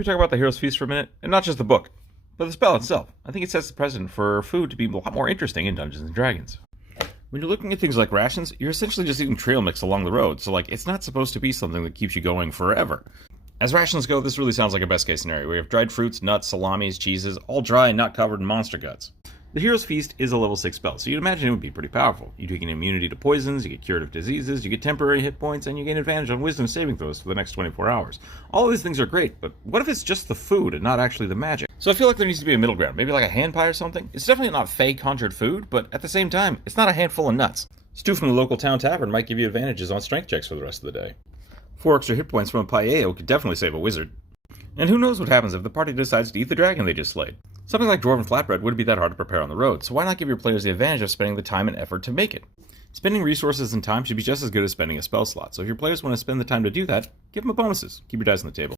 we talk about the Hero's Feast for a minute? And not just the book, but the spell itself. I think it sets the precedent for food to be a lot more interesting in Dungeons & Dragons. When you're looking at things like rations, you're essentially just eating trail mix along the road, so it's not supposed to be something that keeps you going forever. As rations go, this really sounds like a best case scenario. We have dried fruits, nuts, salamis, cheeses, all dry and not covered in monster guts. The Hero's Feast is a level 6 spell, so you'd imagine it would be pretty powerful. You gain immunity to poisons, you get curative diseases, you get temporary hit points, and you gain advantage on wisdom saving throws for the next 24 hours. All of these things are great, but what if it's just the food and not actually the magic? So I feel like there needs to be a middle ground, maybe like a hand pie or something. It's definitely not fey conjured food, but at the same time, it's not a handful of nuts. Stew from the local town tavern might give you advantages on strength checks for the rest of the day. 4 extra hit points from a paella could definitely save a wizard. And who knows what happens if the party decides to eat the dragon they just slayed. Something like dwarven flatbread wouldn't be that hard to prepare on the road, so why not give your players the advantage of spending the time and effort to make it? Spending resources and time should be just as good as spending a spell slot, so if your players want to spend the time to do that, give them bonuses. Keep your dice on the table.